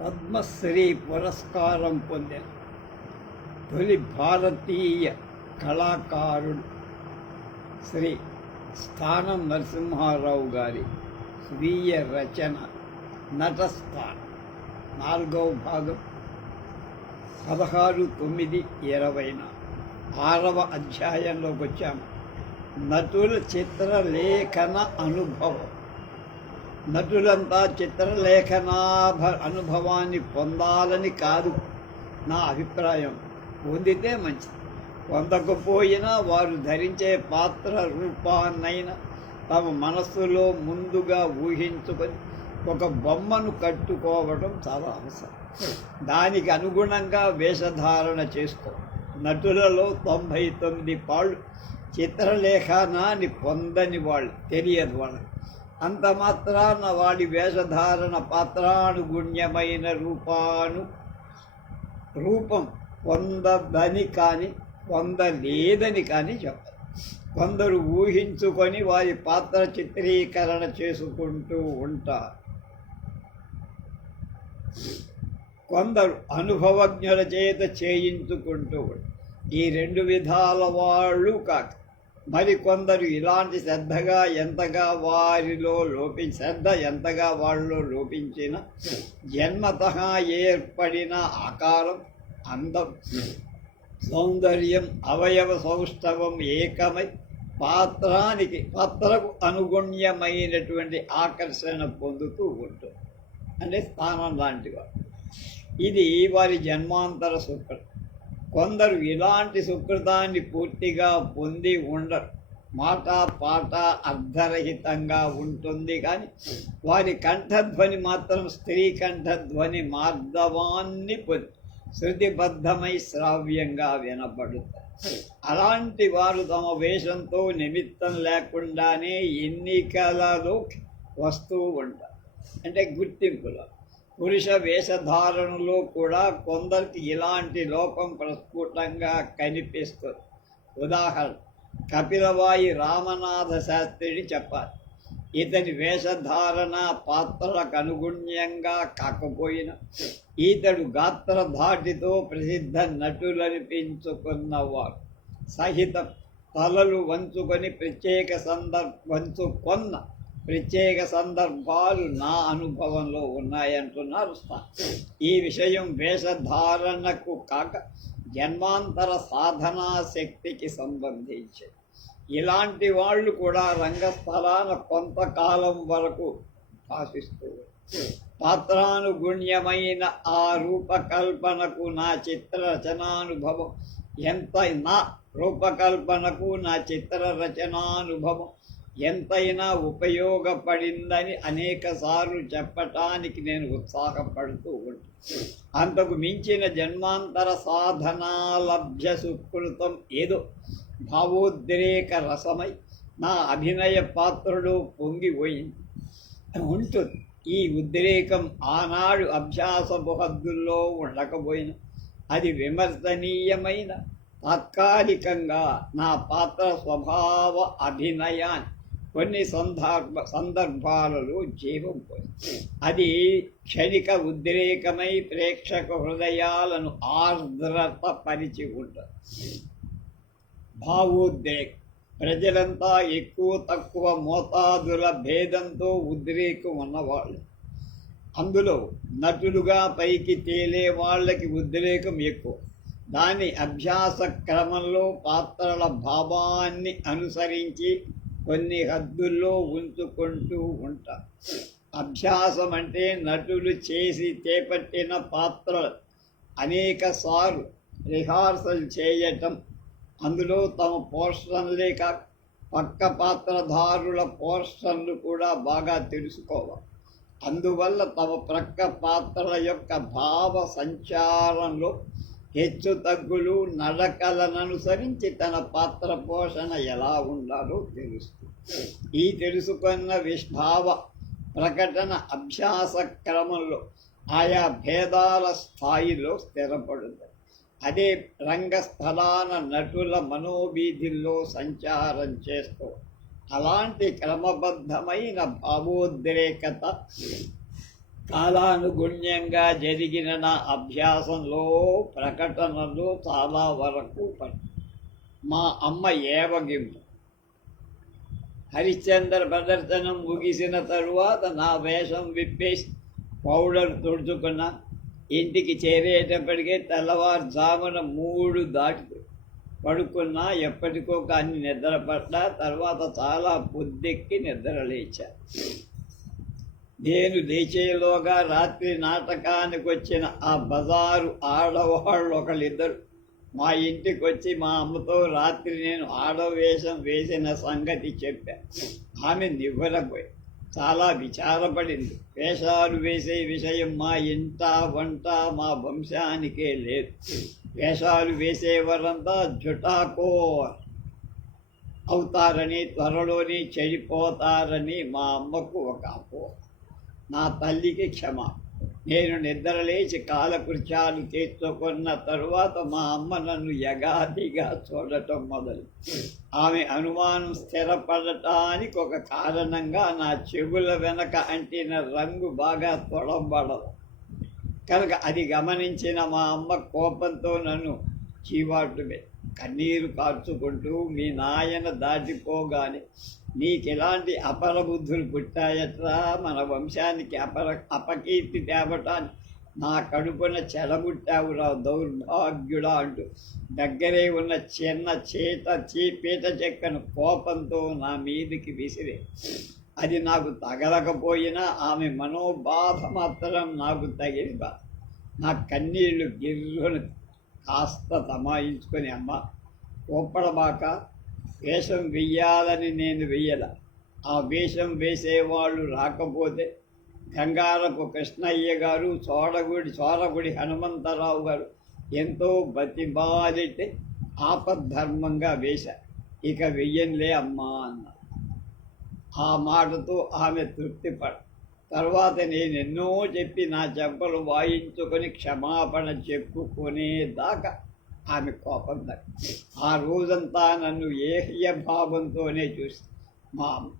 పద్మశ్రీ పురస్కారం పొందిన తొలి భారతీయ కళాకారుడు శ్రీ స్థానం నరసింహారావు గారి స్వీయ రచన నటస్థానం 4వ భాగం 16/9/20 6వ అధ్యాయంలోకి వచ్చాము. నటుల చిత్రలేఖన అనుభవం. నటులంతా అనుభవాన్ని పొందాలని కాదు నా అభిప్రాయం. పొందితే మంచిది. పొందకపోయినా వారు ధరించే పాత్ర రూపాన్నైనా తమ మనస్సులో ముందుగా ఊహించుకొని ఒక బొమ్మను కట్టుకోవడం చాలా అవసరం. దానికి అనుగుణంగా వేషధారణ చేసుకో. నటులలో 99 పాళ్ళు చిత్రలేఖనాన్ని పొందని వాళ్ళు, తెలియదు వాళ్ళకి. అంత మాత్రాన వాడి వేషధారణ పాత్రానుగుణ్యమైన రూపం పొందదని కానీ పొందలేదని కానీ చెప్పారు. కొందరు ఊహించుకొని వారి పాత్ర చిత్రీకరణ చేసుకుంటూ ఉంటారు. కొందరు అనుభవజ్ఞుల చేత చేయించుకుంటూ ఉంటారు. ఈ 2 విధాల వాళ్ళు కాక మరికొందరు ఇలాంటి శ్రద్ధ ఎంతగా వాళ్ళలో లోపించిన జన్మతః ఏర్పడిన ఆకారం, అందం, సౌందర్యం, అవయవ సౌష్ఠవం ఏకమై పాత్రకు అనుగుణ్యమైనటువంటి ఆకర్షణ పొందుతూ ఉంటుంది. అంటే స్థానం లాంటివారు. ఇది వారి జన్మాంతర సుకృతం. కొందరు ఇలాంటి సుకృతాన్ని పూర్తిగా పొంది ఉండరు. మాట పాట అర్ధరహితంగా ఉంటుంది, కానీ వారి కంఠధ్వని మాత్రం స్త్రీ కంఠధ్వని మార్ధవాన్ని పొంది శృతిబద్ధమై శ్రావ్యంగా వినపడుతుంది. అలాంటి వారు తమ వేషంతో నిమిత్తం లేకుండానే ఎన్నికలలో వస్తూ ఉంటారు. అంటే గుర్తింపులో. పురుష వేషధారణలో కూడా కొందరికి ఇలాంటి లోపం ప్రస్ఫుటంగా కనిపిస్తుంది. ఉదాహరణ, కపిలవాయి రామనాథ శాస్త్రిని చెప్పాలి. ఇతని వేషధారణ పాత్రలకు అనుగుణ్యంగా కాకపోయినా ఇతడు గాత్రధాటితో ప్రసిద్ధ నటులనిపించుకున్నవారు సహితం తలలు వంచుకొని ప్రత్యేక సందర్భాలు నా అనుభవంలో ఉన్నాయంటున్నారు. ఈ విషయం వేషధారణకు కాక జన్మాంతర సాధనా శక్తికి సంబంధించి. ఇలాంటి వాళ్ళు కూడా రంగస్థలాన కొంతకాలం వరకు భాషిస్తూ పాత్రానుగుణ్యమైన ఆ రూపకల్పనకు నా చిత్రరచనానుభవం ఎంతైనా ఉపయోగపడిందని అనేకసార్లు చెప్పటానికి నేను ఉత్సాహపడుతూ ఉంటాను. అంతకు మించిన జన్మాంతర సాధనాలభ్య సుకృతం ఏదో భావోద్రేక రసమై నా అభినయ పాత్రలో ఉంటుంది. ఈ ఉద్రేకం ఆనాడు అభ్యాసపు హద్దుల్లో ఉండకపోయినా అది విమర్శనీయమైన తాత్కాలికంగా నా పాత్ర స్వభావ అభినయాన్ని కొన్ని సందర్భాలలో జీవం పోయింది. అది క్షణిక ఉద్రేకమై ప్రేక్షక హృదయాలను ఆర్ద్రత పరిచి ఉంటుంది. భావోద్రేకం ప్రజలంతా ఎక్కువ తక్కువ మోతాదుల భేదంతో ఉద్రేకం ఉన్నవాళ్ళు. అందులో నటులుగా పైకి తేలే వాళ్ళకి ఉద్రేకం ఎక్కువ. దాని అభ్యాస క్రమంలో పాత్రల భావాన్ని అనుసరించి కొన్ని హద్దుల్లో ఉంచుకుంటూ ఉంటారు. అభ్యాసం అంటే నటులు చేసి చేపట్టిన పాత్రలు అనేకసార్లు రిహార్సల్ చేయటం, అందులో తమ పోర్షన్లే కాక పక్క పాత్రధారుల పోర్షన్లు కూడా బాగా తెలుసుకోవాలి. అందువల్ల తమ ప్రక్క పాత్రల యొక్క భావ సంచారంలో హెచ్చు తగ్గులు నడకలననుసరించి తన పాత్ర పోషణ ఎలా ఉండాలో తెలుస్తుంది. ఈ తెలుసుకున్న విష్భావ ప్రకటన అభ్యాస క్రమంలో ఆయా భేదాల స్థాయిలో స్థిరపడుతుంది. అదే రంగస్థలాన నటుల మనోవీధిల్లో సంచారం చేస్తూ అలాంటి క్రమబద్ధమైన భావోద్రేకత కాలానుగుణ్యంగా జరిగిన నా అభ్యాసంలో ప్రకటనలు చాలా వరకు మా అమ్మ ఏవగింపు. హరిశ్చంద్ర ప్రదర్శనం ముగిసిన తరువాత నా వేషం విప్పేసి పౌడర్ తుడుచుకున్న ఇంటికి చేరేటప్పటికే తెల్లవారుజామున 3 దాటి పడుకున్నా ఎప్పటికో కానీ నిద్రపడ్డా. తర్వాత చాలా పొద్దెక్కి నిద్ర లేచా. నేను లేచేలోగా రాత్రి నాటకానికి వచ్చిన ఆ బజారు ఆడవాళ్ళు ఒకళ్ళిద్దరు మా ఇంటికి వచ్చి మా అమ్మతో రాత్రి నేను ఆడవేషం వేసిన సంగతి చెప్పా. ఆమె నివ్వెరపోయి చాలా విచారపడింది. వేషాలు వేసే విషయం మా ఇంట వంట మా వంశానికే లేదు. వేషాలు వేసేవారంతా జుటాకో అవుతారని, త్వరలోనే చెడిపోతారని మా అమ్మకు ఒక అపోహ. నా తల్లికి క్షమ. నేను నిద్రలేచి కాలకృత్యాలు తీర్చుకున్న తరువాత మా అమ్మ నన్ను యగాదిగా చూడటం మొదలు. ఆమె అనుమానం స్థిరపడటానికి ఒక కారణంగా నా చెవుల వెనక అంటిన రంగు బాగా తొడబడదు కనుక అది గమనించిన మా అమ్మ కోపంతో నన్ను చీవాటుమే కన్నీరు కార్చుకుంటూ, మీ నాయన దాటిపోగానే నీకెలాంటి అపరబుద్ధులు పుట్టాయట్రా, మన వంశానికి అపకీర్తి తేవటాన్ని నా కడుపున చెడబుట్టావురా దౌర్భాగ్యుడా అంటూ దగ్గరే ఉన్న చిన్న పీట చెక్కను కోపంతో నా మీదికి విసిరే. అది నాకు తగలకపోయినా ఆమె మనోబాధ మాత్రం నాకు తగిలిగా. నా కన్నీళ్లు గిర్రును కాస్త తమాయించుకొని, అమ్మ కోప్పడబాక, వేషం వెయ్యాలని నేను వెయ్యల. ఆ వేషం వేసేవాళ్ళు రాకపోతే గంగారపు కృష్ణయ్య గారు, చోరగుడి హనుమంతరావు గారు ఎంతో బతిబాలితే ఆపద్ధర్మంగా వేశా. ఇక వెయ్యంలే అమ్మా అన్న. ఆ మాటతో ఆమె తృప్తిపడ. తర్వాత నేనెన్నో చెప్పి నా చెంపలు వాయించుకొని క్షమాపణ చెప్పుకునేదాకా ఆమె కోపం తగ్గి. ఆ రోజంతా నన్ను ఏహ్య భావంతోనే చూసి మా అమ్మ.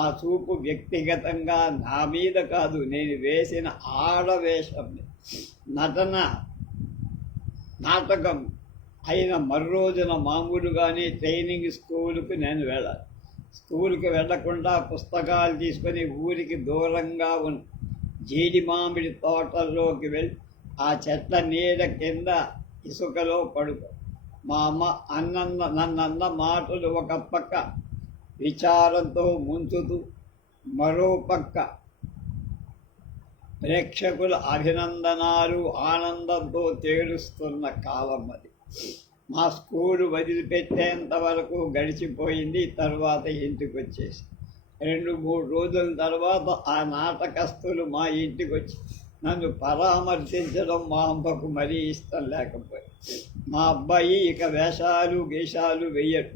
ఆ చూపు వ్యక్తిగతంగా నా మీద కాదు, నేను వేసిన ఆడవేషం నాటకం అయిన మర్రోజున మామూలుగానే ట్రైనింగ్ స్కూలుకు నేను వెళ్ళాలి. స్కూల్కి వెళ్లకుండా పుస్తకాలు తీసుకొని ఊరికి దూరంగా ఉన్న జీడి మామిడి తోటల్లోకి వెళ్ళి ఆ చెట్ల నీడ కింద ఇసుకలో పడుకో. మా అమ్మ నన్నన్న మాటలు ఒక పక్క విచారంతో ముంచుతూ, మరో పక్క ప్రేక్షకుల అభినందనాలు ఆనందంతో తేలుస్తున్న కాలం అది. మా స్కూలు వదిలిపెట్టేంత వరకు గడిచిపోయింది. తర్వాత ఇంటికి వచ్చేసి 2-3 రోజుల తర్వాత ఆ నాటకస్తులు మా ఇంటికి వచ్చి నన్ను పరామర్శించడం మా అమ్మకు మరీ ఇష్టం లేకపోయి, మా అబ్బాయి ఇక వేషాలు గీషాలు వెయ్యడు,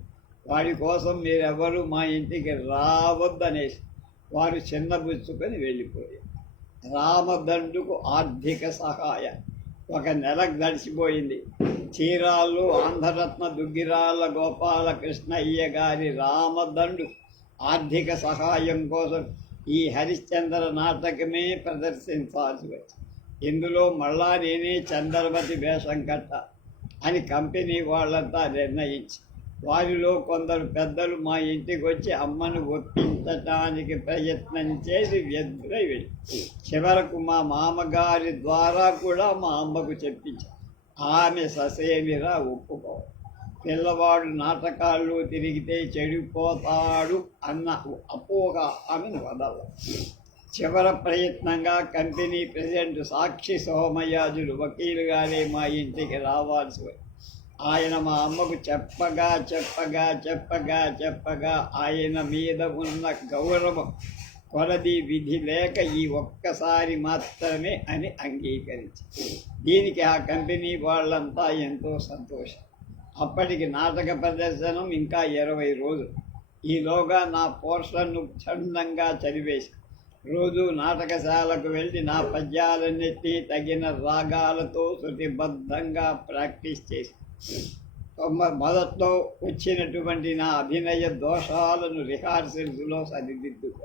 వాడి కోసం మీరెవరు మా ఇంటికి రావద్దనేసి వారు చిన్నబుచ్చుకొని వెళ్ళిపోయారు. రామదండుకు ఆర్థిక సహాయం 1 నెల గడిచిపోయింది. చీరాల్లో ఆంధ్రరత్న దుగ్గిరాళ్ళ గోపాలకృష్ణయ్య గారి రామదండు ఆర్థిక సహాయం కోసం ఈ హరిశ్చంద్ర నాటకమే ప్రదర్శించాల్సి వచ్చింది. ఇందులో మళ్ళా నేనే చంద్రవతి వేషం కట్ట అని కంపెనీ వాళ్ళంతా నిర్ణయించి, వారిలో కొందరు పెద్దలు మా ఇంటికి వచ్చి అమ్మను ఒప్పించటానికి ప్రయత్నం చేసి వ్యర్థులై వెళ్ళి చివరకు మా మామగారి ద్వారా కూడా మా అమ్మకు చెప్పించారు. ఆమె ససేమిరా ఒప్పుకోవాలి. పిల్లవాడు నాటకాల్లో తిరిగితే చెడిపోతాడు అన్న అపోహ ఆమెను వదల. చివరి ప్రయత్నంగా కంపెనీ ప్రెసిడెంట్ సాక్షి సోమయాజులు వకీలుగానే మా ఇంటికి రావాల్సి వచ్చి ఆయన మా అమ్మకు చెప్పగా ఆయన మీద ఉన్న గౌరవం కొలది విధి లేక ఈ ఒక్కసారి మాత్రమే అని అంగీకరించి, దీనికి ఆ కంపెనీ వాళ్ళంతా ఎంతో సంతోషం. అప్పటికి నాటక ప్రదర్శనం ఇంకా 20 రోజులు. ఈలోగా నా పోర్షన్ను క్షుణ్ణంగా చదివేసి రోజు నాటకశాలకు వెళ్ళి నా పద్యాలన్నిటి తగిన రాగాలతో శృతిబద్ధంగా ప్రాక్టీస్ చేసి మొదట్లో వచ్చినటువంటి నా అభినయ దోషాలను రిహార్సల్స్లో సరిదిద్దుకో.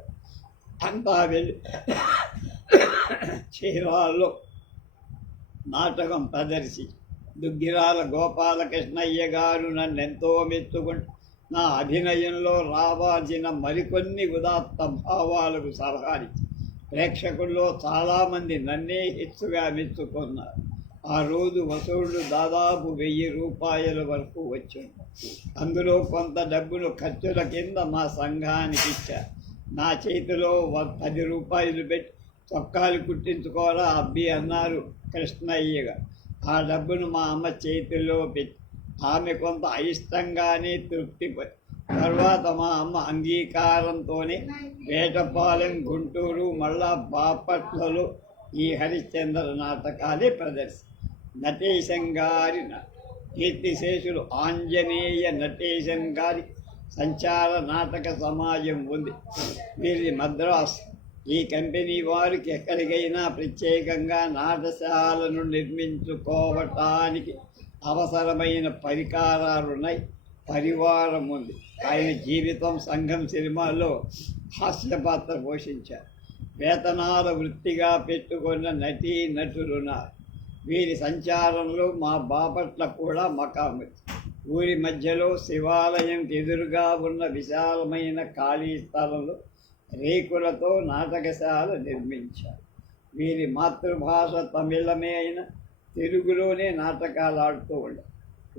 అంతా వెళ్ళి చీరాల్లో నాటకం ప్రదర్శి దుగ్గిరాల గోపాలకృష్ణయ్య గారు నన్నెంతో మెచ్చుకుంటూ నా అభినయంలో రావాల్సిన మరికొన్ని ఉదాత్త భావాలకు సలహాలిచ్చి ప్రేక్షకుల్లో చాలామంది నన్నే హెచ్చుగా మెచ్చుకున్నారు. ఆ రోజు వసూళ్లు దాదాపు 1000 రూపాయల వరకు వచ్చింది. అందులో కొంత డబ్బును ఖర్చుల కింద మా సంఘానికి ఇచ్చారు. నా చేతిలో 10 రూపాయలు పెట్టి చొక్కాలు కుట్టించుకోరా అబ్బి అన్నారు కృష్ణయ్యగా. ఆ డబ్బును మా అమ్మ చేతిలో పెట్టి ఆమె కొంత అయిష్టంగానే తృప్తిపోయి తర్వాత మా అమ్మ అంగీకారంతోనే వేటపాలెం, గుంటూరు, మళ్ళా బాపట్లలో ఈ హరిశ్చంద్ర నాటకాలే ప్రదర్శన. నటేశం గారి కీర్తిశేషులు ఆంజనేయ నటేశం గారి సంచార నాటక సమాజం ఉంది. వీరి మద్రాస్. ఈ కంపెనీ వారికి ఎక్కడికైనా ప్రత్యేకంగా నాటశాలను నిర్మించుకోవటానికి అవసరమైన పరికరాలున్నాయి. పరివారం ఉంది. ఆయన జీవితం సంఘం సినిమాల్లో హాస్య పాత్ర పోషించారు. వేతనాల వృత్తిగా పెట్టుకున్న నటీ నటులున్నారు. వీరి సంచారంలో మా బాపట్ల కూడా మకాము. ఊరి మధ్యలో శివాలయం ఎదురుగా ఉన్న విశాలమైన ఖాళీ స్థలంలో రేకులతో నాటకశాల నిర్మించారు. వీరి మాతృభాష తమిళమే అయిన తెలుగులోనే నాటకాలు ఆడుతూ ఉండారు.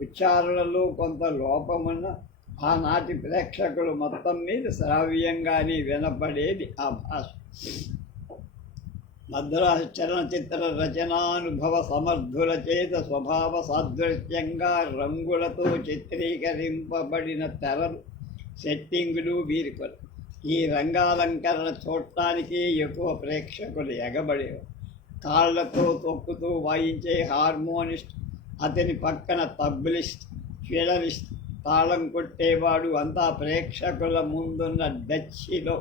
ఉచ్చారణలో కొంత లోపమున్న ఆనాటి ప్రేక్షకులు మొత్తం మీద శ్రావ్యంగానే వినపడేది ఆ భాష. మద్రాసు చలనచిత్ర రచనానుభవ సమర్థుల చేత స్వభావ సాదృశ్యంగా రంగులతో చిత్రీకరింపబడిన తెరలు, సెట్టింగులు వీరికొలు. ఈ రంగాలంకరణ చూడటానికి ఎక్కువ ప్రేక్షకులు ఎగబడేవారు. కాళ్లతో తొక్కుతూ వాయించే హార్మోనిస్ట్, అతని పక్కన తబ్లిస్ట్, ఫిడలిస్ట్, తాళం కొట్టేవాడు అంతా ప్రేక్షకుల ముందున్న డచ్చిలో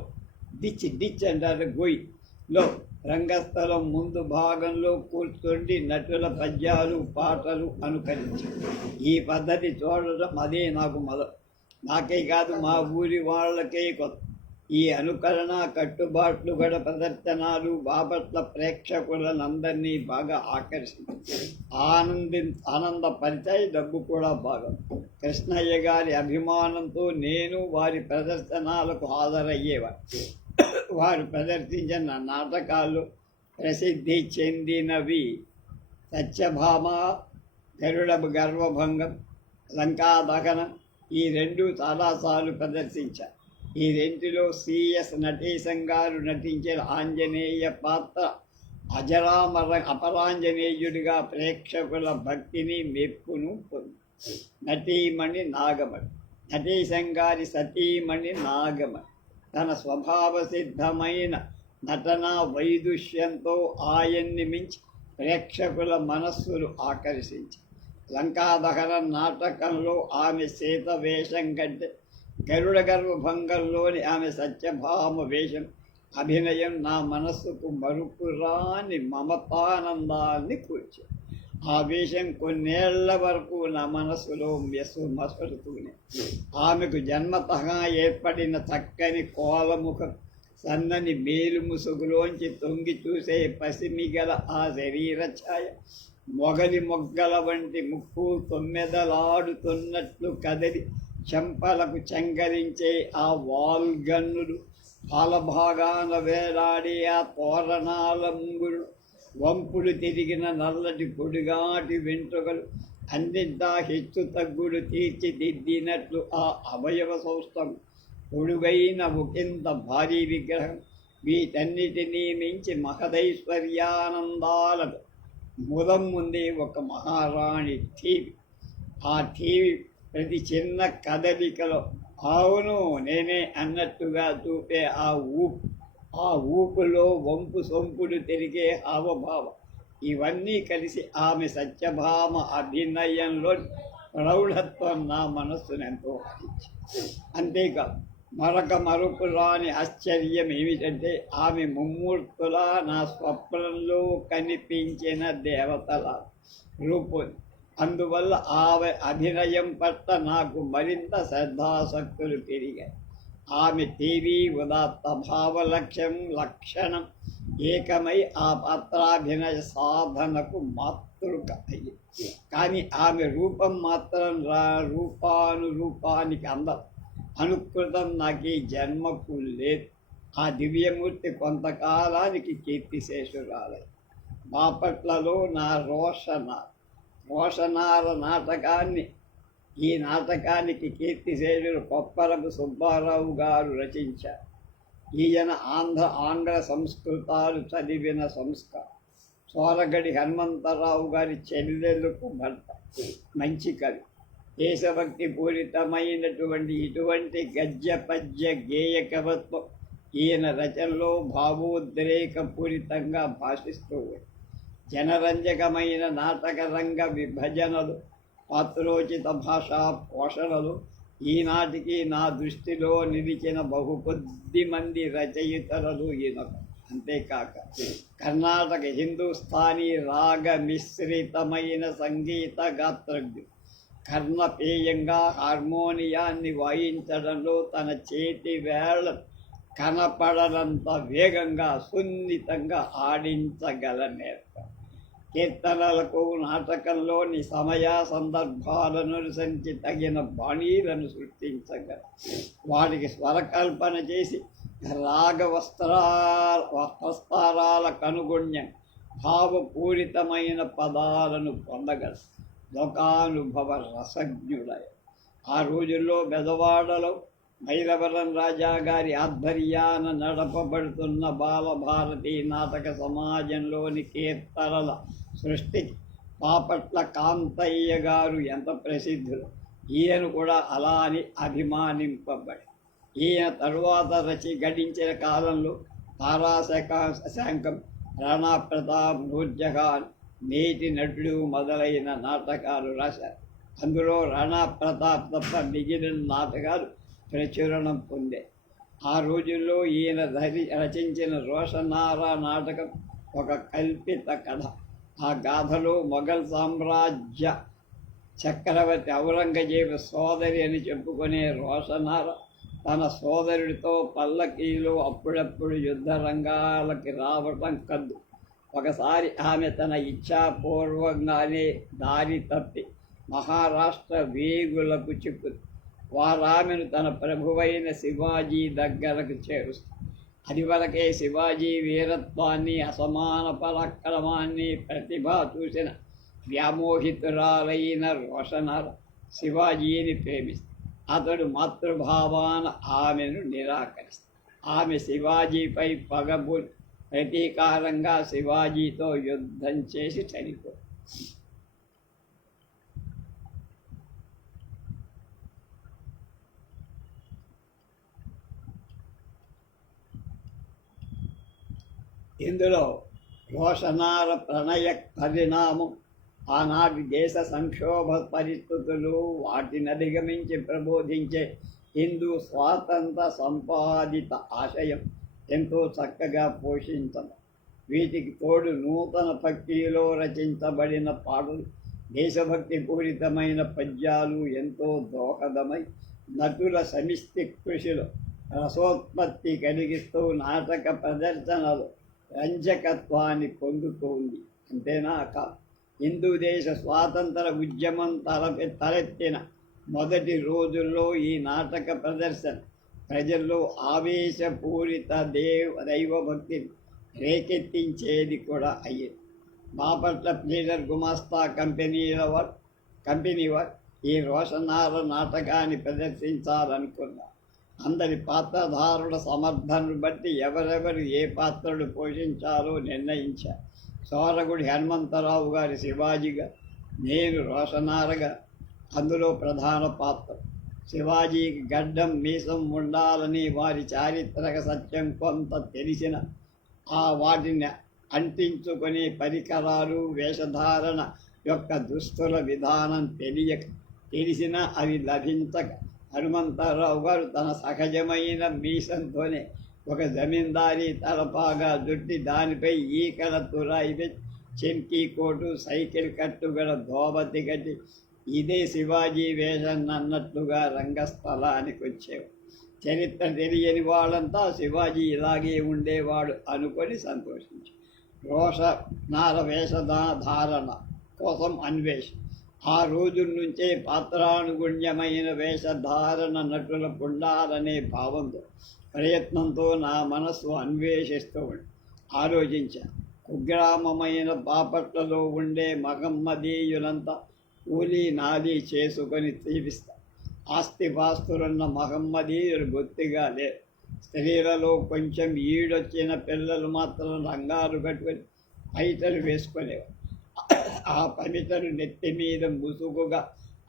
డిచ్ అంటారు గొయ్యిలో రంగస్థలం ముందు భాగంలో కూర్చుండి నటుల పద్యాలు, పాటలు అనుకరించారు. ఈ పద్ధతి చూడటం అదే నాకు మొదలు. నాకే కాదు, మా ఊరి వాళ్ళకే కొత్త. ఈ అనుకరణ, కట్టుబాట్లు గల ప్రదర్శనాలు బాపట్ల ప్రేక్షకులందరినీ బాగా ఆకర్షించాయి, ఆనందపరిచాయి. డబ్బు కూడా బాగా. కృష్ణయ్య గారి అభిమానంతో నేను వారి ప్రదర్శనాలకు హాజరయ్యేవారు. వారు ప్రదర్శించిన నాటకాలు ప్రసిద్ధి చెందినవి సత్యభామ, గరుడ గర్వభంగం, లంకా దహనం. ఈ 2 చాలాసార్లు ప్రదర్శించారు. ఈ 2లో సిఎస్ నటేశం గారు నటించిన ఆంజనేయ పాత్ర అపరాంజనేయుడిగా ప్రేక్షకుల భక్తిని, మెప్పును పొంది. నటీమణి నాగమణి. నటేశం గారి సతీమణి నాగమణి తన స్వభావ సిద్ధమైన నటనా వైదుష్యంతో ఆయన్ని మించి ప్రేక్షకుల మనస్సులు ఆకర్షించి. లంకాదహన నాటకంలో ఆమె సీత వేషం కంటే గరుడ గర్వభంగంలోని ఆమె సత్యభామ వేషం, అభినయం నా మనస్సుకు మరుపురాని మమతానందాన్ని కూర్చాయి. ఆ వేషం కొన్నేళ్ల వరకు నా మనస్సులో మసులుతూనే. ఆమెకు జన్మతహా ఏర్పడిన చక్కని కోలముఖం, సన్నని మేలు ముసుగులోంచి తొంగి చూసే పసిమిగల ఆ శరీర ఛాయ, మొగలి వంటి ముక్కు తొమ్మెదలాడుతున్నట్లు కదలి చెంపలకు చెంగరించే ఆ వాల్గన్నులు, పాలభాగాన వేలాడే ఆ తోరణాల ముంగులు, వంపులు తిరిగిన నల్లటి పొడిగాటి వెంట్రుకలు, అన్నింటా హెచ్చు తగ్గులు తీర్చిదిద్దినట్లు ఆ అవయవ సౌష్టం, పొడుగైన ఒకంత భారీ విగ్రహం. వీటన్నిటినీ మించి మహదైశ్వర్యానందాలకు ముదం ముందే ఒక మహారాణి టీవీ. ఆ టీవీ ప్రతి చిన్న కదలికలో అవును నేనే అన్నట్టుగా చూపే ఆ ఊపులో వంపు సొంపులు తిరిగే హావభావం, ఇవన్నీ కలిసి ఆమె సత్యభామ అభినయంలో ప్రౌఢత్వం నా మనస్సును ఎంతో హరించింది. అంతేకాదు, మరొక మరుపు రాని ఆశ్చర్యం ఏమిటంటే ఆమె ముమ్మూర్తులా నా స్వప్నంలో కనిపించిన దేవతల రూపం. అందువల్ల ఆమె అభినయం పట్ల నాకు మరింత శ్రద్ధాసక్తులు పెరిగాయి. ఆమె టీవీ ఉదాత్త భావలక్ష్యం లక్షణం ఏకమై ఆ పాత్రాభినయ సాధనకు మాతృక అయ్యి. కానీ ఆమె రూపం మాత్రం రూపానురూపానికి అందం అనుకృతం నాకు ఈ జన్మకు లేదు. ఆ దివ్యమూర్తి కొంతకాలానికి కీర్తిశేషురాలై బాపట్లలో నా రోషనార నాటకాన్ని, ఈ నాటకానికి కీర్తిశేషుడు కొప్పరపు సుబ్బారావు గారు రచించారు. ఈయన ఆంగ్ల సంస్కృతాలు చదివిన సంస్కారం. సోరగడి హనుమంతరావు గారి చెల్లెలకు భర్త, మంచి కవి. దేశభక్తి పూరితమైనటువంటి ఇటువంటి గద్య పద్య గేయ కవత్వం ఈయన రచనలో భావోద్రేకపూరితంగా భాషిస్తూ జనరంజకమైన నాటక రంగ విభజనలు, పాత్రోచిత భాషా పోషణలు ఈనాటికి నా దృష్టిలో నిలిచిన బహుకొద్ది మంది రచయితలు ఈయనకు. అంతేకాక కర్ణాటక హిందుస్థానీ రాగ మిశ్రితమైన సంగీత గాత్రజ్ఞుడు. కర్ణపేయంగా హార్మోనియాన్ని వాయించడంలో తన చేతి వేళ్ల కనపడనంత వేగంగా సున్నితంగా ఆడించగల నేర్ప. కీర్తనలకు నాటకంలోని సమయ సందర్భాలను అనుసరించి తగిన బాణీలను సృష్టించగల. వాటికి స్వరకల్పన చేసి రాగ వస్త్రాల కనుగొణ్యం భావపూరితమైన పదాలను పొందగల లోకానుభవ రసజ్ఞుడై. ఆ రోజుల్లో బెదవాడలో భైరవరం రాజా గారి ఆధ్వర్యాన నడపబడుతున్న బాలభారతి నాటక సమాజంలోని కీర్తనల సృష్టికి పాపట్ల కాంతయ్య గారు ఎంత ప్రసిద్ధులు. ఈయన కూడా అలా అని అభిమానింపబడి ఈయన తరువాత గడించిన కాలంలో తారాశంకం, రాణా ప్రతాప్, నూర్జహాన్, నేటి నటుడు మొదలైన నాటకాలు రాశారు. అందులో రాణా ప్రతాప్ తప్ప మిగిలిన నాటకాలు ప్రచురణం పొందే. ఆ రోజుల్లో ఈయన రచించిన రోషనార నాటకం ఒక కల్పిత కథ. ఆ గాథలో మొఘల్ సామ్రాజ్య చక్రవర్తి ఔరంగజేబు సోదరి అని చెప్పుకునే రోషనార తన సోదరుడితో పల్లకీలో అప్పుడప్పుడు యుద్ధ రంగాలకి రావటం కద్దు. ఒకసారి ఆమె తన ఇచ్ఛాపూర్వంగానే దారి తప్పి మహారాష్ట్ర వేగులకు చిక్కుంది. వారామెను తన ప్రభువైన శివాజీ దగ్గరకు చేరుస్తుంది. అది వరకే శివాజీ వీరత్వాన్ని, అసమాన పరాక్రమాన్ని, ప్రతిభ చూసిన వ్యామోహితురాలైన రోషనార శివాజీని ప్రేమిస్తుంది. అతడు మాతృభావాన ఆమెను నిరాకరిస్తాడు. ఆమె శివాజీపై పగబు ప్రతీకారంగా శివాజీతో యుద్ధం చేసి చనిపోతుంది. ఇందులో రోషనార ప్రణయ పరిణామం, ఆనాటి దేశ సంక్షోభ పరిస్థితులు, వాటిని అధిగమించి ప్రబోధించే హిందూ స్వాతంత్ర సంపాదిత ఆశయం ఎంతో చక్కగా పోషించడం. వీటికి తోడు నూతన భక్తిలో రచించబడిన పాటలు, దేశభక్తి పూరితమైన పద్యాలు ఎంతో దోహదమై నటుల సమిష్టి కృషిలో రసోత్పత్తి కలిగిస్తూ నాటక ప్రదర్శనలు రంజకత్వాన్ని పొందుతోంది. అంతేనా కాదు, హిందూ దేశ స్వాతంత్ర ఉద్యమం తలెత్తిన మొదటి రోజుల్లో ఈ నాటక ప్రదర్శన ప్రజల్లో ఆవేశపూరిత దైవభక్తిని రేకెత్తించేది కూడా అయ్యింది. బాపట్ల ప్లీడర్ గుమాస్తా కంపెనీ వారు ఈ రోషనార నాటకాన్ని ప్రదర్శించాలనుకున్నారు. అందరి పాత్రధారుల సమర్థనను బట్టి ఎవరెవరు ఏ పాత్రలు పోషించాలో నిర్ణయించారు. సోరగుడి హనుమంతరావు గారి శివాజీగా, నేను రోషనారగా. అందులో ప్రధాన పాత్ర శివాజీకి గడ్డం మీసం ఉండాలని వారి చారిత్రక సత్యం కొంత తెలిసిన, వాటిని అంటించుకునే పరికరాలు, వేషధారణ యొక్క దుస్తుల విధానం తెలిసిన అవి లభించక హనుమంతరావు గారు తన సహజమైన మీసంతోనే ఒక జమీందారీ తలపాగా జుట్టి దానిపై ఈకల తురాయి చెంకీ కోటు, సైకిల్ కట్టుగల ధోబతి కట్టి ఇదే శివాజీ వేషం అన్నట్లుగా రంగస్థలానికి వచ్చేవారు. చరిత్ర తెలియని వాళ్ళంతా శివాజీ ఇలాగే ఉండేవాడు అనుకొని సంతోషించారు. రోషనార వేషధారణ కోసం అన్వేషణ. ఆ రోజుల నుంచే పాత్రానుగుణ్యమైన వేషధారణ నటులకు ఉండాలనే భావంతో, ప్రయత్నంతో నా మనస్సు అన్వేషిస్తూ ఆలోచించాను. కుగ్రామమైన బాపట్లలో ఉండే మహమ్మదీయులంతా కూలీ నాలీ చేసుకొని జీవిస్తారు. ఆస్తిపాస్తులున్న మహమ్మదీయులు బొత్తిగా లేరు. స్త్రీలలో కొంచెం ఈడొచ్చిన పిల్లలు మాత్రం రంగాలు కట్టుకొని పైటలు వేసుకునేవారు. ఆ పమిటలు నెత్తి మీద ముసుగుగా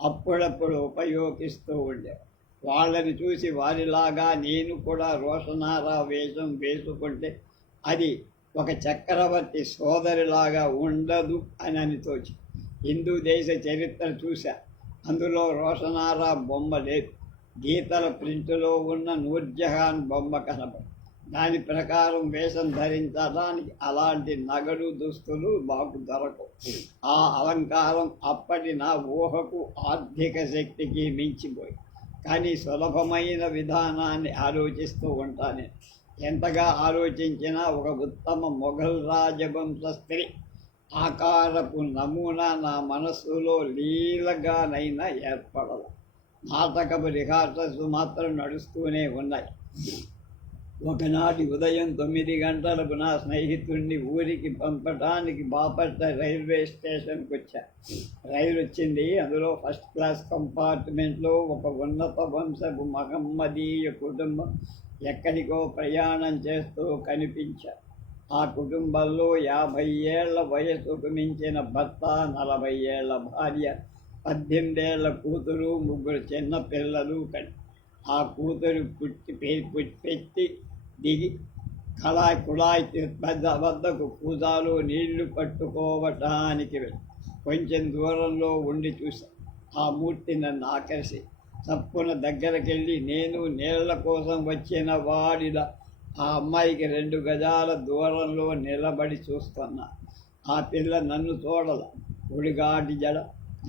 అప్పుడప్పుడు ఉపయోగిస్తూ ఉండేవారు. వాళ్ళని చూసి వారిలాగా నేను కూడా రోషనారా వేషం వేసుకుంటే అది ఒక చక్రవర్తి సోదరిలాగా ఉండదు అని తోచి హిందూ దేశ చరిత్ర చూశా. అందులో రోషనారా బొమ్మ లేదు. గీతల ప్రింటులో ఉన్న నూర్జహాన్ బొమ్మ కనపడి దాని ప్రకారం వేషం ధరించడానికి అలాంటి నగలు దుస్తులు మాకు దొరకవు. ఆ అలంకారం అప్పటి నా ఊహకు ఆర్థిక శక్తికి మించిపోయి. కానీ సులభమైన విధానాన్ని ఆలోచిస్తూ ఉంటాను. ఎంతగా ఆలోచించినా ఒక ఉత్తమ మొఘల్ రాజవంశ స్త్రీ ఆకారపు నమూనా నా మనస్సులో లీలగానైనా ఏర్పడదు. నాటకపు రిహార్సల్స్ మాత్రం నడుస్తూనే ఉన్నాయి. ఒకనాటి ఉదయం 9 గంటలకు నా స్నేహితుడిని ఊరికి పంపడానికి బాపట్ల రైల్వే స్టేషన్కి వచ్చా. రైలు వచ్చింది. అందులో ఫస్ట్ క్లాస్ కంపార్ట్మెంట్లో ఒక ఉన్నత వంశపు మహమ్మదీయ కుటుంబం ఎక్కడికో ప్రయాణం చేస్తూ కనిపించారు. ఆ కుటుంబంలో 50 ఏళ్ల వయసుకు మించిన భర్త, 40 ఏళ్ల భార్య, 18 ఏళ్ల కూతురు, 3 చిన్న పిల్లలు ఆ కూతురు పెట్టి దిగి కుళాయి వద్దకు పూజాలు నీళ్లు పట్టుకోవటానికి వెళ్ళి కొంచెం దూరంలో ఉండి చూశా. ఆ మూర్తి నన్ను ఆకర్షి చప్పున దగ్గరకెళ్ళి నేను నీళ్ల కోసం వచ్చిన వాడిలా ఆ అమ్మాయికి 2 గజాల దూరంలో నిలబడి చూస్తున్నా. ఆ పిల్ల నన్ను చూడల. పొడిగాటి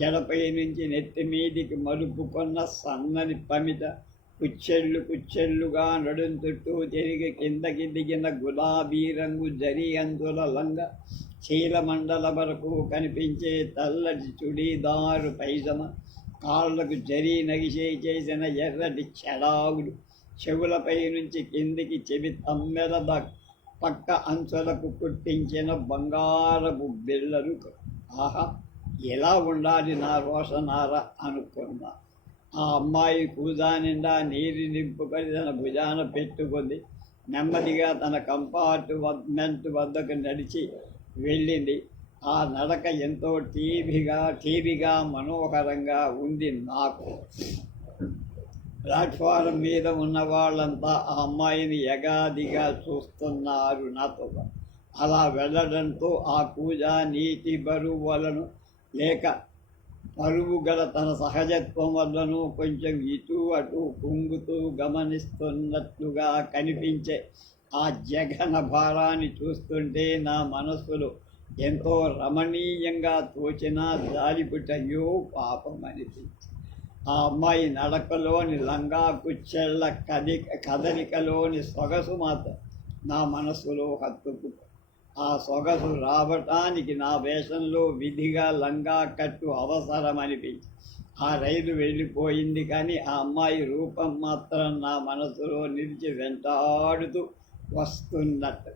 జడపై నుంచి నెత్తి మీదికి మలుపుకొన్న సన్నని పమిట, కుచ్చెళ్ళుగా నడుం చుట్టూ తిరిగి కిందకి దిగిన గులాబీ రంగు జరి అంచుల లంగ, చీలమండల వరకు కనిపించే తెల్లటి చుడీదారు పైజమ, కాళ్లకు జరీ నగిసే చేసిన ఎర్రటి చెడావులు, చెవులపై నుంచి కిందికి చెవి తమ్మెల పక్క అంచులకు కుట్టించిన బంగారపు బిళ్ళలు. ఆహా, ఎలా ఉండాలి నా రోషనార అనుకున్నా. ఆ అమ్మాయి కూజా నిండా నీరు నింపుకొని తన భుజాన పెట్టుకుంది. నెమ్మదిగా తన కంపార్ట్మెంట్ వద్దకు నడిచి వెళ్ళింది. ఆ నడక ఎంతో టీవీగా మనోహరంగా ఉంది నాకు. ప్లాట్ఫారం మీద ఉన్న వాళ్ళంతా ఆ అమ్మాయిని ఎగాదిగా చూస్తున్నారు నాతో. అలా వెళ్ళడంతో ఆ పూజ నీటి బరువులను లేక పరువు గల తన సహజత్వం వల్లను కొంచెం ఇటు అటు కుంగుతూ గమనిస్తున్నట్లుగా కనిపించే ఆ జగన భారాన్ని చూస్తుంటే నా మనస్సులో ఎంతో రమణీయంగా తోచినా జాలిపుటయ్యో పాపం అనిపించింది. ఆ అమ్మాయి నడకలోని లంగా కుచ్చెళ్ళ కదలికలోని సొగసు మాత్రం నా మనస్సులో హత్తుకు. ఆ సొగసు రావటానికి నా వేషంలో విధిగా లంగా కట్టు అవసరమనిపించి ఆ రైలు వెళ్ళిపోయింది. కానీ ఆ అమ్మాయి రూపం మాత్రం నా మనసులో నిలిచి వెంటాడుతూ వస్తున్నట్టు.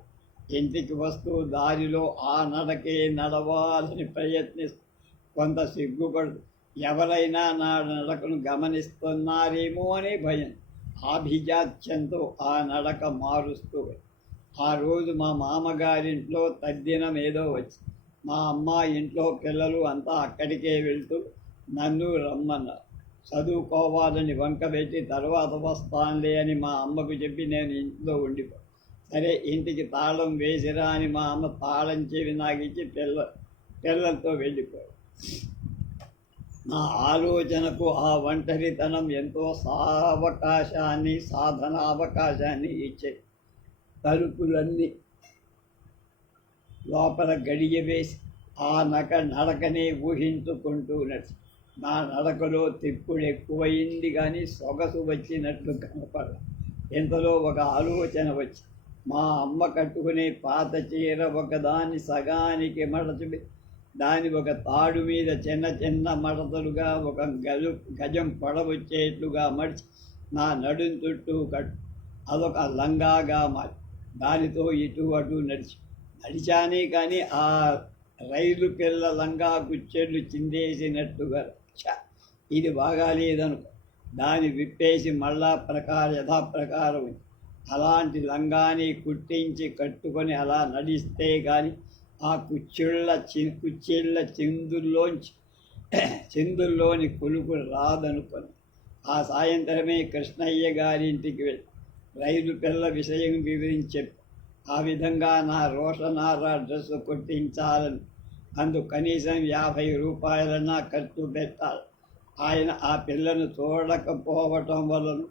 ఇంటికి వస్తూ దారిలో ఆ నడకే నడవాలని ప్రయత్నిస్తూ కొంత సిగ్గుపడు ఎవరైనా నా నడకను గమనిస్తున్నారేమో అనే భయం ఆభిజాత్యంతో ఆ నడక మారుస్తూ. ఆ రోజు మా మామగారింట్లో తద్దినం ఏదో వచ్చి మా అమ్మ ఇంట్లో పిల్లలు అంతా అక్కడికే వెళ్తూ నన్ను రమ్మన్నారు. చదువుకోవాలని వంకబెట్టి తర్వాత వస్తానులే అని మా అమ్మకు చెప్పి నేను ఇంట్లో ఉండిపో. సరే ఇంటికి తాళం వేసిరా అని మా అమ్మ తాళం చెవి నాకు ఇచ్చి పిల్లలతో వెళ్ళిపోయాడు. నా ఆలోచనకు ఆ ఒంటరితనం ఎంతో సాధనావకాశాన్ని ఇచ్చే. తలుపులన్నీ లోపల గడియ వేసి ఆ నడకనే ఊహించుకుంటూ నడిచి నా నడకలో తిప్పుడు ఎక్కువయింది కానీ సొగసు వచ్చినట్లు కనపడ. ఇంతలో ఒక ఆలోచన వచ్చి మా అమ్మ కట్టుకునే పాత చీర ఒకదాన్ని సగానికి మడచి దాని ఒక తాడు మీద చిన్న చిన్న మడతలుగా ఒక గజం పొడవచ్చేట్లుగా మడిచి నా నడుం చుట్టూ అదొక లంగాగా మారి దానితో ఇటు అటు నడిచానే కానీ ఆ రైలు పిల్ల లంగా కుచ్చెళ్ళు చిందేసినట్టుగా ఇది బాగాలేదనుకో దాన్ని విప్పేసి మళ్ళా యథాప్రకారం అలాంటి లంగాని కుట్టించి కట్టుకొని అలా నడిస్తే కానీ ఆ కుచ్చిళ్ళ చిందుల్లోని కులుకు రాదనుకొని ఆ సాయంత్రమే కృష్ణయ్య గారింటికి వెళ్ళి రైలు పిల్ల విషయం వివరించి ఆ విధంగా నా రోషనార డ్రెస్సు కొట్టించాలని అందుకు కనీసం 50 రూపాయలన్నా ఖర్చు పెట్టాలి. ఆయన ఆ పిల్లను చూడకపోవటం వలన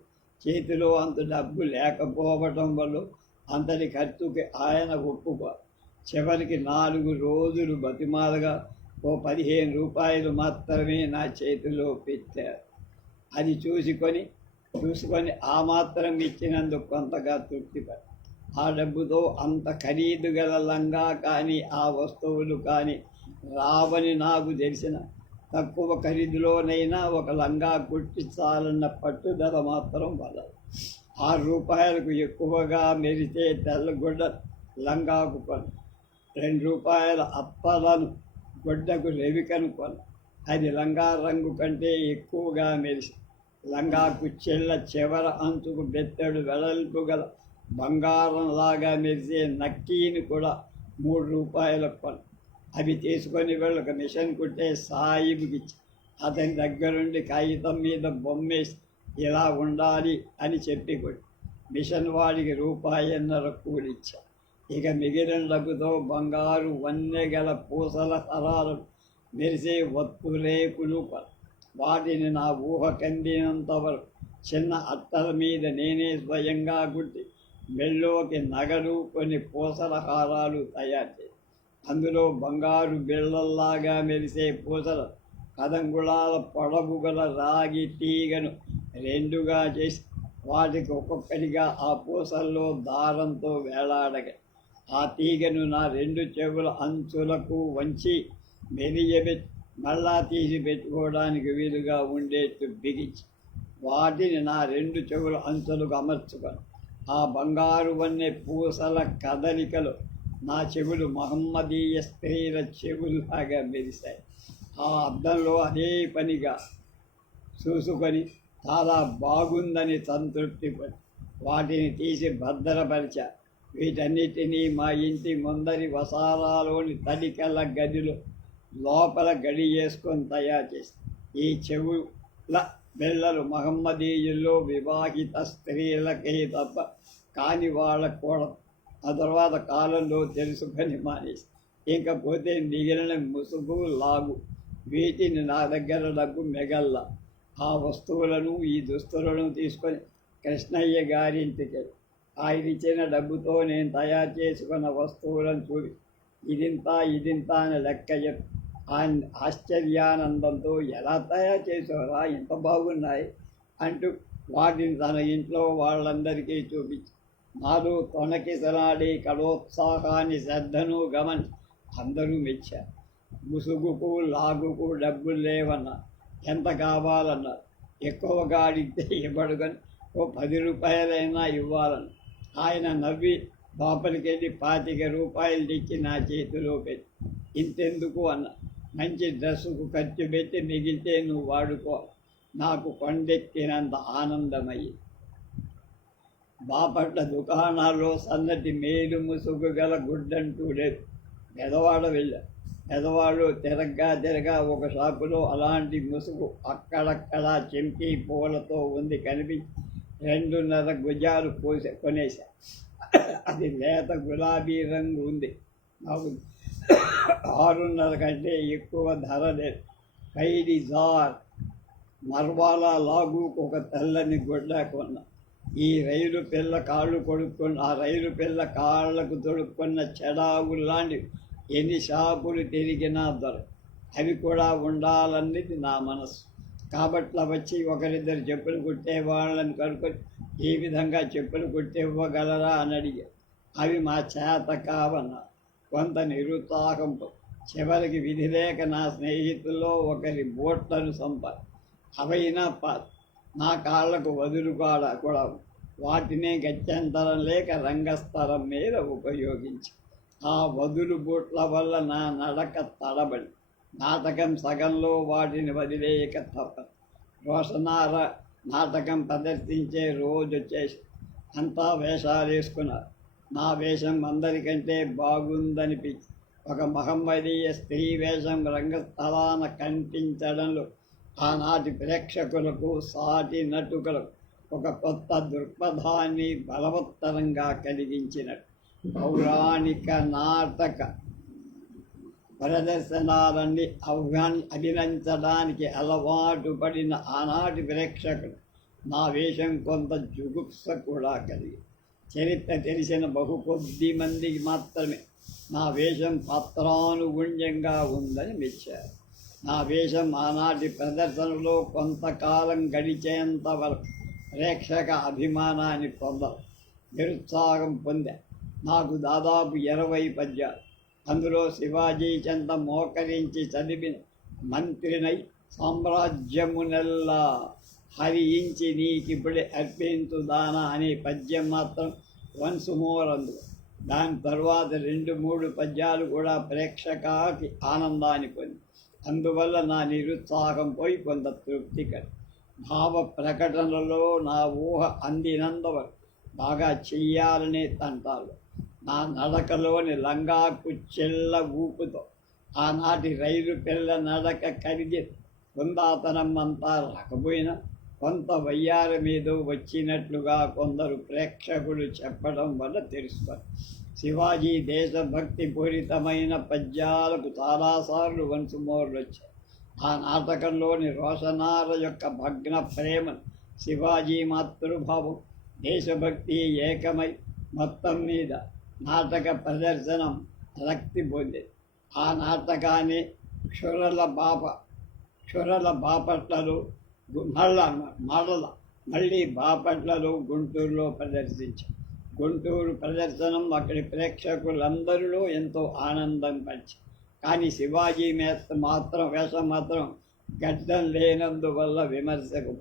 చేతిలో అంత డబ్బు లేకపోవటం వల్ల అంతటి ఖర్చుకి ఆయన ఒప్పుకో చివరికి 4 రోజులు బతిమాలగా ఓ 15 రూపాయలు మాత్రమే నా చేతిలో పెట్టారు. అది చూసుకొని ఆ మాత్రం ఇచ్చినందుకు కొంతగా తృప్తిపడి ఆ డబ్బుతో అంత ఖరీదు గల లంగా కానీ ఆ వస్తువులు కానీ రావని నాకు తెలిసిన తక్కువ ఖరీదులోనైనా ఒక లంగా కుట్టించాలన్న పట్టుదల మాత్రం వదలదు. 6 రూపాయలకు ఎక్కువగా మెరిసే తెల్లగుడ్డ లంగాకు కొను, 2 రూపాయల అప్పలను గుడ్డకు రెవికను కొను. అది లంగా రంగు కంటే ఎక్కువగా మెరిసి లంగా కుచ్చెళ్ళ చివర అంచుకు బెత్తడు వెడల్పు గల బంగారంలాగా మెరిసే నక్కీని కూడా 3 రూపాయలకు కొను. అవి తీసుకొని వెళ్ళక మిషన్ కుట్టే సాయిబుకిచ్చి అతని దగ్గరుండి కాగితం మీద బొమ్మేసి ఇలా ఉండాలి అని చెప్పి కొట్టి మిషన్ వాడికి 1.5 రూపాయన్నర కూలిచ్చా. ఇక మిగిలిన డబ్బుతో బంగారు వన్నెగల పూసల సరాలు మెరిసే వత్తులేకులు వాటిని నా ఊహ కందినంత వరకు చిన్న అట్టల మీద నేనే స్వయంగా కుట్టి మెళ్ళోకి నగలు కొన్ని పూసల హారాలు తయారు చేసి అందులో బంగారు బిళ్ళల్లాగా మెరిసే పూసల కదంగుళాల పొడవు గల రాగి తీగను 2గా చేసి వాటికి ఒక్కొక్కటిగా ఆ పూసల్లో దారంతో వేలాడగా ఆ తీగను నా 2 చెవుల అంచులకు వంచి మెలియబెట్టి మళ్ళా తీసి పెట్టుకోవడానికి వీలుగా ఉండేట్టు బిగించి వాటిని నా 2 చెవుల అంచులకు అమర్చుకొని ఆ బంగారు వన్నె పూసల కదలికలు నా చెవులు మహమ్మదీయ స్త్రీల చెవుల్లాగా మెరిశాయి. ఆ అద్దంలో అదే పనిగా చూసుకొని చాలా బాగుందని సంతృప్తి పడి వాటిని తీసి భద్రపరిచా. వీటన్నిటినీ మా ఇంటి ముందరి వసారాలోని తడికల గదిలో లోపల గడి చేసుకొని తయారు చేసి ఈ చెవుల బిళ్ళలు మహమ్మదీయుల్లో వివాహిత స్త్రీలకే తప్ప కాని వాళ్ళకు కూడా ఆ తర్వాత కాలంలో తెలుసుకొని మానేసి ఇంకపోతే మిగిలిన ముసుగు లాగు వీటిని నా దగ్గర డబ్బు మిగల్లా. ఆ వస్తువులను ఈ దుస్తులను తీసుకొని కృష్ణయ్య గారింటికి ఆయన ఇచ్చిన డబ్బుతో నేను తయారు చేసుకున్న వస్తువులను చూసి ఇదింత అని లెక్క చెప్పి ఆయన ఆశ్చర్యానందంతో ఎలా తయారు చేసారా ఇంత బాగున్నాయి అంటూ వాటిని తన ఇంట్లో వాళ్ళందరికీ చూపించి నాలో తొణకిసలాడే కళోత్సాహాన్ని శ్రద్ధను గమని అందరూ మెచ్చారు. ముసుగుకు లాగుకు డబ్బులు లేవన్నా ఎంత కావాలన్నారు. ఎక్కువగా అడిగితే ఇవ్వడుగని ఓ 10 రూపాయలైనా ఇవ్వాలని ఆయన నవ్వి లోపలికెళ్ళి 25 రూపాయలు తెచ్చి నా చేతిలో పెట్టి ఇంతెందుకు అన్న మంచి డ్రెస్సుకు ఖర్చు పెట్టి మిగిలితే నువ్వు వాడుకో నాకు కొండెక్కినంత ఆనందమయ్యి. బాపట్ల దుకాణాల్లో సన్నటి మేలు ముసుగు గల గుడ్డంటూ లేదు. పెదవాడ వెళ్ళా. పెదవాళ్ళు తిరగా ఒక షాపులో అలాంటి ముసుగు అక్కడక్కడ చెంకి పూలతో ఉంది కనిపించి 2.5 గుజాలు కొనేసా. అది లేత గులాబీ రంగు ఉంది. నాకు 6.5 కంటే ఎక్కువ ధర లేదు. ఖైదీ జార్ మర్వాలా లాగుకు ఒక తెల్లని గుడ్డ కొన్నా. ఈ రైలు పిల్ల కాళ్ళు కొడుక్కున్న ఆ రైలు పిల్ల కాళ్ళకు తొడుక్కున్న చెడావులు లాంటివి ఎన్ని షాపులు తిరిగినా దొర అవి కూడా ఉండాలన్నది నా మనసు. కాబట్లా వచ్చి 1-2 చెప్పులు కుట్టే వాళ్ళని కనుక్కొని ఈ విధంగా చెప్పులు కుట్టివ్వగలరా అని అడిగారు. అవి మా చేత కావన్నారు. కొంత నిరుత్సాహంతో చివరికి విధి లేక నా స్నేహితుల్లో ఒకరి బోట్లను అవైనా నా కాళ్లకు కూడా వాటినే గత్యంతరం లేక రంగస్థలం మీద ఉపయోగించి ఆ వదులు బోట్ల వల్ల నా నడక తడబడి నాటకం సగంలో వాటిని వదిలేయక తప్పదు. రోషనార నాటకం ప్రదర్శించే రోజు వచ్చేసి అంతా వేషాలు వేసుకున్నారు. నా వేషం అందరికంటే బాగుందనిపించి ఒక మహమ్మదీయ స్త్రీ వేషం రంగస్థలాన కనిపించడంలో ఆనాటి ప్రేక్షకులకు సాటి నటుకులకు ఒక కొత్త దృక్పథాన్ని బలవత్తరంగా కలిగించినట్టు. పౌరాణిక నాటక ప్రదర్శనాలన్నీ అభినందించడానికి అలవాటు పడిన ఆనాటి ప్రేక్షకులు నా వేషం కొంత జుగుప్స కూడా కలిగి చరిత్ర తెలిసిన బహు కొద్ది మందికి మాత్రమే నా వేషం పాత్రానుగుణ్యంగా ఉందని మెచ్చారు. నా వేషం ఆనాటి ప్రదర్శనలో కొంతకాలం గడిచేంత వరకు ప్రేక్షక అభిమానాన్ని నిరుత్సాహం పొందా. నాకు దాదాపు 20 పద్యాలు, అందులో శివాజీ చెంత మోకరించి చదివిన మంత్రినై సామ్రాజ్యమునెల్లా హరించి నీకిప్పుడే అర్పించు దాన అనే పద్యం మాత్రం వన్స్ మోర్ అందులో. దాని తర్వాత 2-3 పద్యాలు కూడా ప్రేక్షకాకి ఆనందాన్ని పొంది. అందువల్ల నా నిరుత్సాహం పోయి కొంత తృప్తికరం. భావ ప్రకటనలో నా ఊహ అందినందువల్ల బాగా చెయ్యాలనే తంటాలు. నా నడకలోని లంగా కుచ్చెళ్ళ ఊపుతో ఆనాటి రైలు పిల్ల నడక కరిగి బృందాతనం అంతా రాకపోయినా కొంత వయ్యార మీద వచ్చినట్లుగా కొందరు ప్రేక్షకులు చెప్పడం వల్ల తెలుస్తారు. శివాజీ దేశభక్తి పూరితమైన పద్యాలకు చాలాసార్లు వన్స్ మోర్లు వచ్చాయి. ఆ నాటకంలోని రోషనార యొక్క భగ్న ప్రేమను, శివాజీ మాతృభావం, దేశభక్తి ఏకమై మొత్తం మీద నాటక ప్రదర్శనం రక్తి పొందేది. ఆ నాటకాన్ని క్షురల బాపట్లలో మళ్ళీ బాపట్లలో గుంటూరులో ప్రదర్శించాం. గుంటూరు ప్రదర్శనం అక్కడి ప్రేక్షకులందరిలో ఎంతో ఆనందం పంచి, కానీ శివాజీ వేషం మాత్రం గడ్డం లేనందువల్ల విమర్శకు.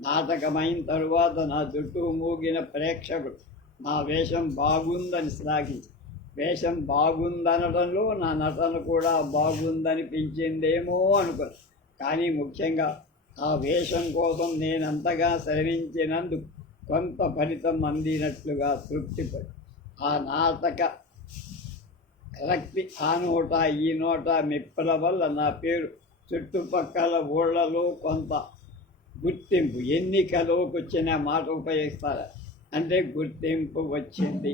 నాటకమైన తరువాత నా చుట్టూ మూగిన ప్రేక్షకుడు నా వేషం బాగుందని శ్లాఘించి, వేషం బాగుందనడంలో నా నటన కూడా బాగుందనిపించిందేమో అనుకున్నాను. కానీ ముఖ్యంగా ఆ వేషం కోసం నేనంతగా శ్రమించినందుకు కొంత ఫలితం అందినట్లుగా తృప్తిపడి ఆ నాటక రక్తి ఆ నోట ఈ నోట మెప్పుల వల్ల నా పేరు చుట్టుపక్కల ఊళ్ళలో కొంత గుర్తింపు, ఎన్నికలోకి వచ్చిన మాట ఉపయోగిస్తారు అంటే గుర్తింపు వచ్చింది.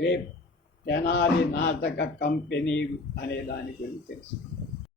రేపు తెనాలి నాటక కంపెనీ అనే దాని గురించి తెలుసు.